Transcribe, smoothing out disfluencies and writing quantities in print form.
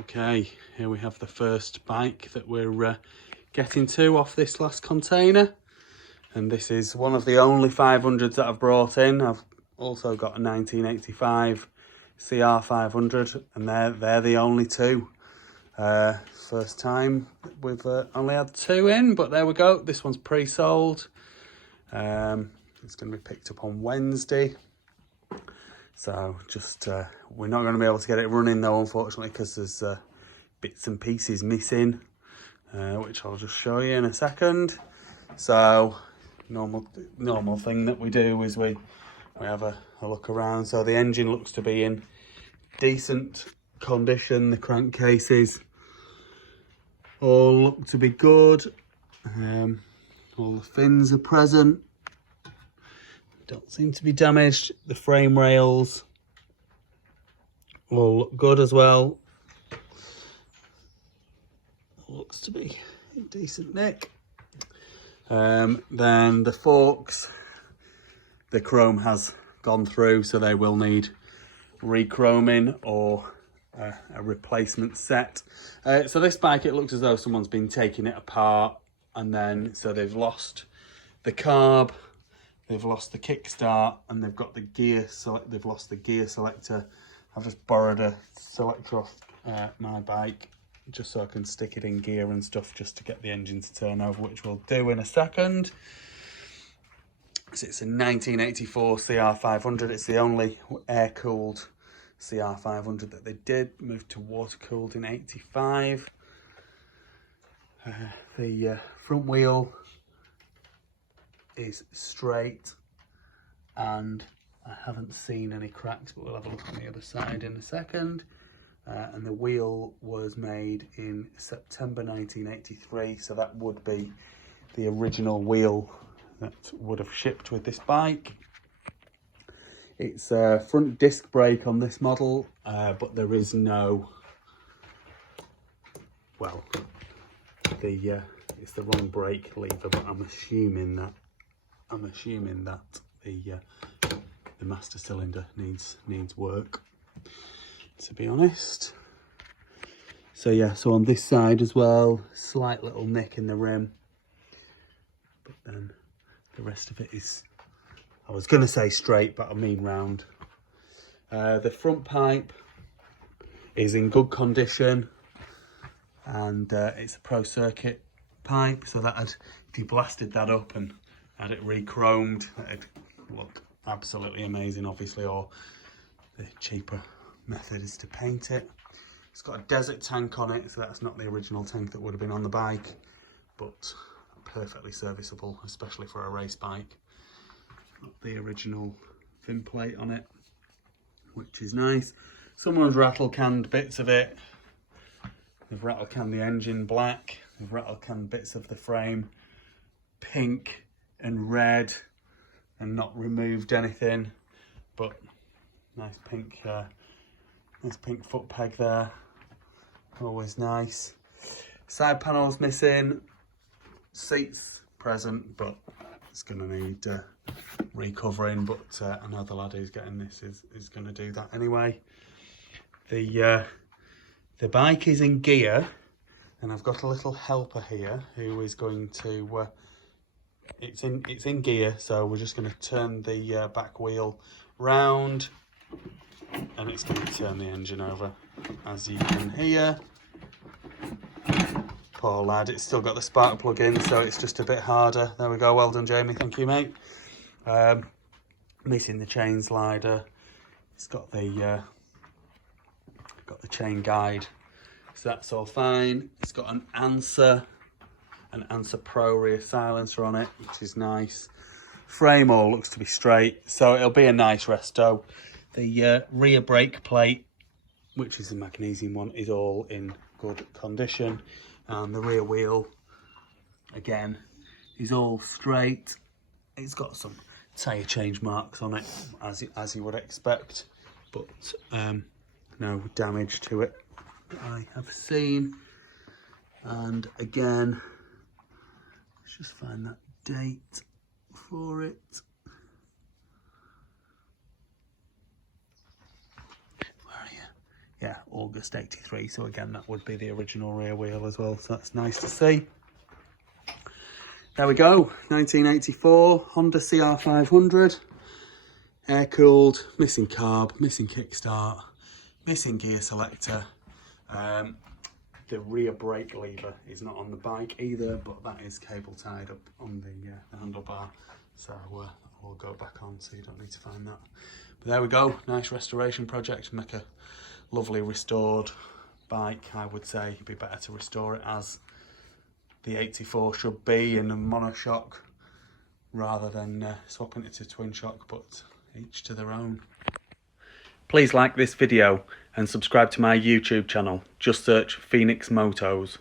Okay, here we have the first bike that we're getting to off this last container. And this is one of the only 500s that I've brought in. I've also got a 1985 Cr500, and they're the only two. First time we've only had two in, but there we go. This one's pre-sold. It's going to be picked up on Wednesday. So just we're not going to be able to get it running though, unfortunately, because there's bits and pieces missing, which I'll just show you in a second. So normal thing that we do is we have a look around. So the engine looks to be in decent condition. The crankcases all look to be good. All the fins are present. Don't seem to be damaged. The frame rails all look good as well. Looks to be in decent nick. Then the forks, the chrome has gone through, so they will need re-chroming or a replacement set. So this bike, it looks as though someone's been taking it apart, and then so they've lost the carb, they've lost the kickstart, and they've got the gear. So they've lost the gear selector. I've just borrowed a selector off my bike just so I can stick it in gear and stuff, just to get the engine to turn over, which we'll do in a second. So it's a 1984 Cr500. It's the only air-cooled Cr500 that they did. Moved to water-cooled in '85. The front wheel is straight, and I haven't seen any cracks, but we'll have a look on the other side in a second. And the wheel was made in September 1983, so that would be the original wheel that would have shipped with this bike. It's a front disc brake on this model, but there is no, well, it's the wrong brake lever, but I'm assuming that the master cylinder needs work, to be honest. So yeah, so on this side as well, slight little nick in the rim, but then the rest of it is, I was going to say straight, but I mean round. The front pipe is in good condition, and it's a pro circuit pipe, so that if you blasted that up and had it re-chromed, it'd look absolutely amazing, obviously, or the cheaper method is to paint it. It's got a desert tank on it, so that's not the original tank that would have been on the bike, but perfectly serviceable, especially for a race bike. Got the original fin plate on it, which is nice. Someone's rattle canned bits of it. They've rattle canned the engine black, they've rattle canned bits of the frame pink and red, and not removed anything, but nice pink foot peg there, always nice. Side panels missing, seats present, but it's going to need recovering, but I know the lad who's getting this is going to do that anyway. The bike is in gear, and I've got a little helper here who is going to it's in gear, so we're just going to turn the back wheel round, and it's going to turn the engine over, as you can hear. Poor lad, it's still got the spark plug in, so it's just a bit harder. There we go, well done Jamie, thank you mate. Missing the chain slider. It's got the chain guide, so that's all fine. It's got an Answer Pro rear silencer on it, which is nice. Frame all looks to be straight, so it'll be a nice resto. The rear brake plate, which is a magnesium one, is all in good condition, and the rear wheel again is all straight. It's got some tyre change marks on it, as you would expect, but no damage to it that I have seen. And again, let's just find that date for it. Where are you? yeah, August 83. So again, that would be the original rear wheel as well. So that's nice to see. There we go, 1984 Honda Cr500. Air-cooled, missing carb, missing kickstart, missing gear selector. The rear brake lever is not on the bike either, but that is cable tied up on the handlebar. So we'll go back on, so you don't need to find that. But there we go, nice restoration project. Make a lovely restored bike. I would say it'd be better to restore it as the 84 should be in a monoshock rather than swapping it to twin shock, but each to their own. Please like this video and subscribe to my YouTube channel. Just search Phoenix Motos.